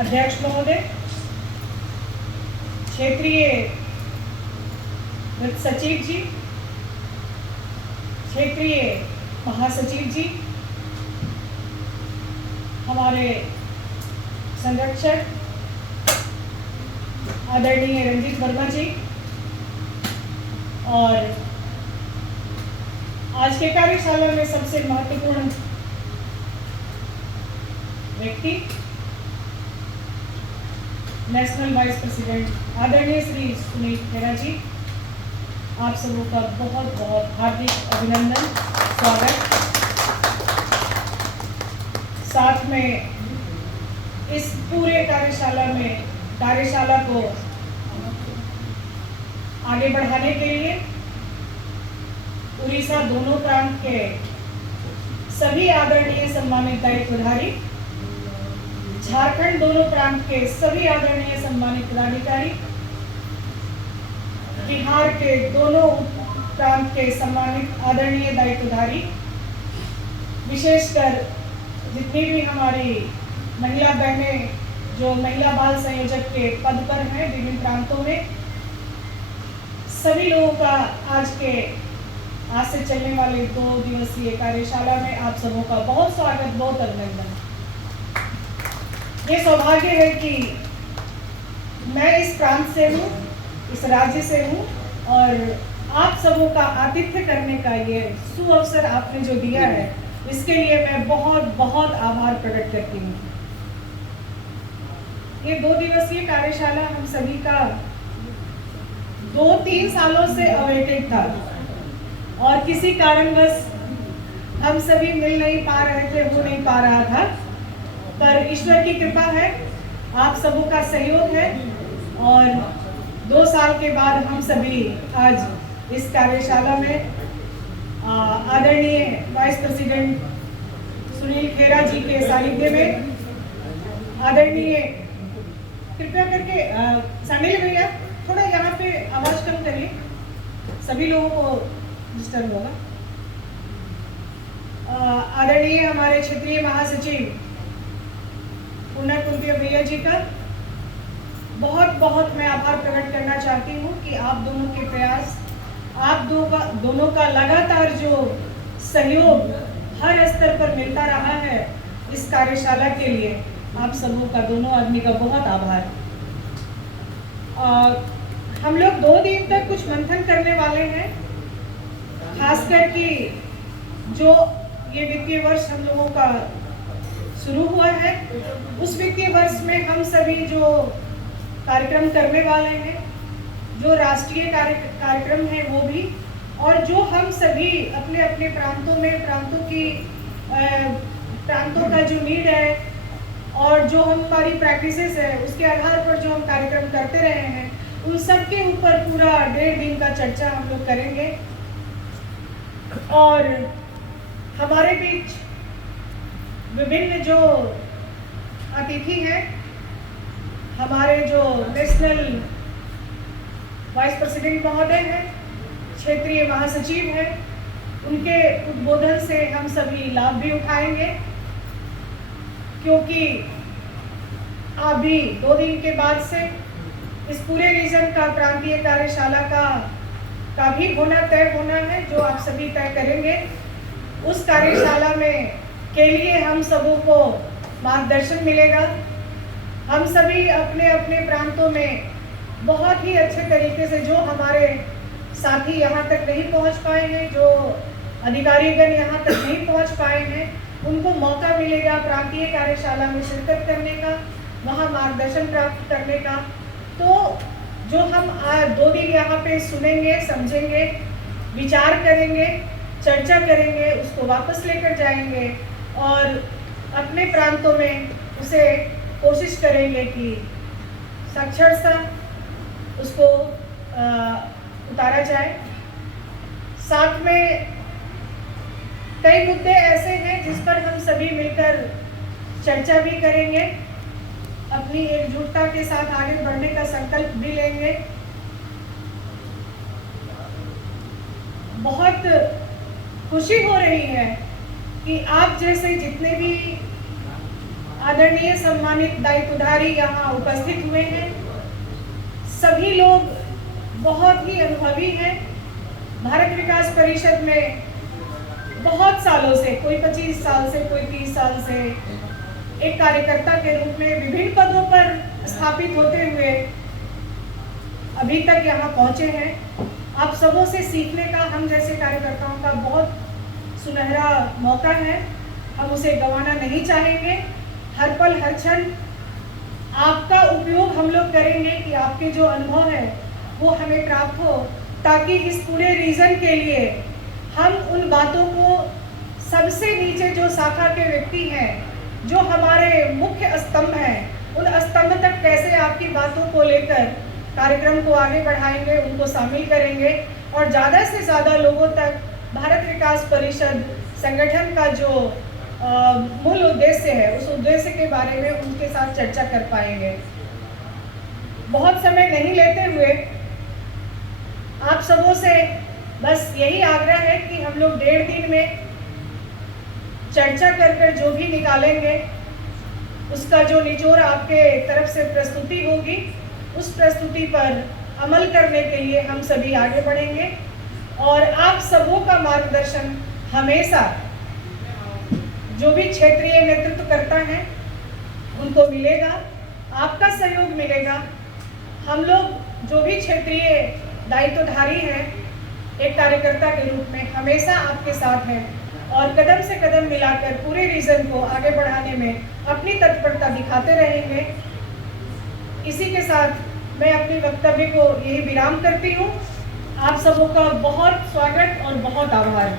अध्यक्ष महोदय, क्षेत्रीय वित्त सचिव जी, क्षेत्रीय महासचिव जी, हमारे संरक्षक आदरणीय रंजीत वर्मा जी, और आज के कार्यशाला में सबसे महत्वपूर्ण व्यक्ति नेशनल वाइस प्रेसिडेंट आदरणीय श्री सुनील खेरा जी, आप सबों का बहुत बहुत हार्दिक अभिनंदन, स्वागत। साथ में इस पूरे कार्यशाला को आगे बढ़ाने के लिए उड़ीसा दोनों प्रांत के सभी आदरणीय सम्मानित दायित्वधारी, झारखंड दोनों प्रांत के सभी आदरणीय सम्मानित पदाधिकारी, बिहार के दोनों प्रांत के सम्मानित आदरणीय दायित्वधारी, विशेषकर जितनी भी हमारी महिला बहनें जो महिला बाल संयोजक के पद पर हैं विभिन्न प्रांतों में, सभी लोगों का आज से चलने वाले 2 दिवसीय कार्यशाला में आप सबों का बहुत स्वागत, बहुत अभिनंदन। ये सौभाग्य है कि मैं इस प्रांत से हूँ, इस राज्य से हूँ, और आप सबों का आतिथ्य करने का ये सुअवसर आपने जो दिया है, इसके लिए मैं बहुत बहुत आभार प्रकट करती हूँ। ये 2 दिवसीय कार्यशाला हम सभी का 2-3 सालों से अवेटेड था, और किसी कारणवश हम सभी मिल नहीं पा रहे थे, हो नहीं पा रहा था, पर ईश्वर की कृपा है, आप सबों का सहयोग है, और 2 साल के बाद हम सभी आज इस कार्यशाला में आदरणीय वाइस प्रेसिडेंट सुनील खेरा जी के सानिध्य में, आदरणीय कृपया करके सानिल भैया थोड़ा यहाँ पे आवाज कम करिए, सभी लोगों को डिस्टर्ब होगा। आदरणीय हमारे क्षेत्रीय महासचिव कुंतिया भैया जी का बहुत बहुत मैं आभार प्रकट करना चाहती हूँ कि आप दोनों के प्रयास, आप दोनों का लगातार जो सहयोग हर स्तर पर मिलता रहा है इस कार्यशाला के लिए, आप सबों का, दोनों आदमी का बहुत आभार। हम लोग 2 दिन तक कुछ मंथन करने वाले हैं, खासकर कि जो ये वित्तीय वर्ष हम लोगों का शुरू हुआ है, उस वित्तीय वर्ष में हम सभी जो कार्यक्रम करने वाले हैं, जो राष्ट्रीय कार्यक्रम है वो भी, और जो हम सभी अपने अपने प्रांतों का जो नीड है और जो हमारी प्रैक्टिसेस है, उसके आधार पर जो हम कार्यक्रम करते रहे हैं, उन सब के ऊपर पूरा 1.5 दिन का चर्चा हम लोग करेंगे। और हमारे बीच विभिन्न जो अतिथि हैं, हमारे जो नेशनल वाइस प्रेसिडेंट महोदय हैं, क्षेत्रीय महासचिव हैं, उनके उद्बोधन से हम सभी लाभ भी उठाएंगे, क्योंकि अभी 2 दिन के बाद से इस पूरे रीजन का प्रांतीय कार्यशाला का भी तय होना है, जो आप सभी तय करेंगे। उस कार्यशाला में के लिए हम सबों को मार्गदर्शन मिलेगा। हम सभी अपने अपने प्रांतों में बहुत ही अच्छे तरीके से, जो हमारे साथी यहाँ तक नहीं पहुँच पाए हैं, जो अधिकारीगण यहाँ तक नहीं पहुँच पाए हैं, उनको मौका मिलेगा प्रांतीय कार्यशाला में शिरकत करने का, वहाँ मार्गदर्शन प्राप्त करने का। तो जो हम 2 दिन यहाँ पे सुनेंगे, समझेंगे, विचार करेंगे, चर्चा करेंगे, उसको वापस लेकर जाएंगे और अपने प्रांतों में उसे कोशिश करेंगे कि साक्षरता उसको उतारा जाए। साथ में कई मुद्दे ऐसे हैं जिस पर हम सभी मिलकर चर्चा भी करेंगे, अपनी एकजुटता के साथ आगे बढ़ने का संकल्प भी लेंगे। बहुत खुशी हो रही है कि आप जैसे जितने भी आदरणीय सम्मानित दायित्वधारी यहाँ उपस्थित हुए हैं। सभी लोग बहुत ही अनुभवी हैं। भारत विकास परिषद में बहुत सालों से, कोई 25 साल से, कोई 30 साल से एक कार्यकर्ता के रूप में विभिन्न पदों पर स्थापित होते हुए अभी तक यहाँ पहुँचे हैं। आप सबों से सीखने का हम जैसे कार्यकर्ताओं का बहुत सुनहरा मौका है, हम उसे गंवाना नहीं चाहेंगे। हर पल हर क्षण आपका उपयोग हम लोग करेंगे कि आपके जो अनुभव है वो हमें प्राप्त हो, ताकि इस पूरे रीजन के लिए हम उन बातों को, सबसे नीचे जो शाखा के व्यक्ति हैं, जो हमारे मुख्य स्तंभ हैं, उन स्तंभ तक कैसे आपकी बातों को लेकर कार्यक्रम को आगे बढ़ाएंगे, उनको शामिल करेंगे और ज़्यादा से ज़्यादा लोगों तक भारत विकास परिषद संगठन का जो मूल उद्देश्य है, उस उद्देश्य के बारे में उनके साथ चर्चा कर पाएंगे। बहुत समय नहीं लेते हुए आप सबों से बस यही आग्रह है कि हम लोग 1.5 दिन में चर्चा कर जो भी निकालेंगे, उसका जो निचोड़ आपके तरफ से प्रस्तुति होगी, उस प्रस्तुति पर अमल करने के लिए हम सभी आगे बढ़ेंगे और आप सबों का मार्गदर्शन हमेशा जो भी क्षेत्रीय नेतृत्व करता है उनको मिलेगा, आपका सहयोग मिलेगा। हम लोग जो भी क्षेत्रीय दायित्वधारी हैं, एक कार्यकर्ता के रूप में हमेशा आपके साथ हैं और कदम से कदम मिलाकर पूरे रीजन को आगे बढ़ाने में अपनी तत्परता दिखाते रहेंगे। इसी के साथ मैं अपने वक्तव्य को यही विराम करती हूँ। आप सबों का बहुत स्वागत और बहुत आभार।